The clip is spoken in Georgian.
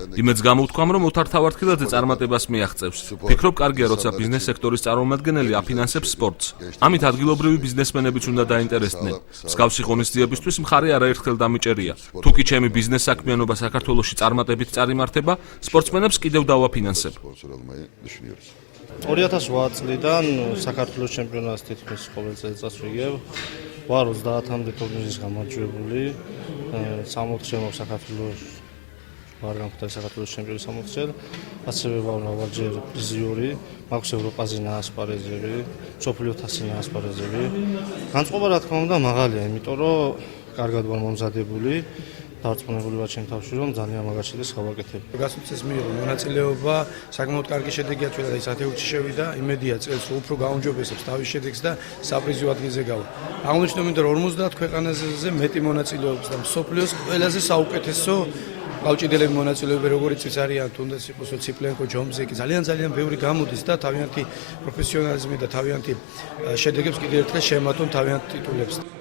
იმედს გამოვთქვამ, რომ ოთარ თავართხილაძე წარმატებას მიაღწევს. Ფიქრობ, კარგია, როცა ბიზნეს სექტორის წარმომადგენელი აფინანსებს სპორტს. ამით ადგილობრივი ბიზნესმენებიც უნდა დაინტერესდნენ. მსგავსი ღონისძიებისთვის მხარი არაერთხელ დამიჭერია. თუკი ჩემი ბიზნეს საქმიანობა საქართველოში წარმატებით წარიმართება, სპორტსმენებს კიდევ დავაფინანსებ. 2008 წლიდან საქართველოს ჩემპიონატს თითქმის ყოველ წელიწადს ვიგებ. ვარ 30-მდე ტურნირის გამარჯვებული. 60 საქართველოს ვარ გამხდარი საქართველოს ჩემპიონის 60. ასევე ვარ მრავალჯერ პრიზიორი. მაქვს ევროპაზე ნაასპარეზები, მსოფლიო თასი ნაასპარეზები. განწყობა რა თქმა უნდა მაღალია, იმიტომ რომ კარგად ვარ მომზადებული. დარწმუნებული ვარ ჩემ თავში, რომ ძალიან მაგარი და გავაკეთებ. გასუცეს მიიღო მონაწილეობა, საკმაოდ კარგი შედეგი აჩვენა და ის 10-ში შევიდა. იმედია წელს უფრო გაუმჯობესებს თავის შედეგს და საპრიზო ადგილზე გავა. აღმოჩნდა მინდა რომ 50 ქვეყანაზე მეტი მონაწილეობს და მსოფლიოს ყველაზე საუკეთესო გაუჭიდელები მონაწილეები როგორიც ის არიან, თუნდაც იყოს ციპლენკო, ჯომზეკი, ძალიან ბევრი გამოდის და თავიანთი პროფესიონალიზმი და თავიანთი შედეგებს კიდევ ერთხელ შემატონ თავიანთ ტიტულებს.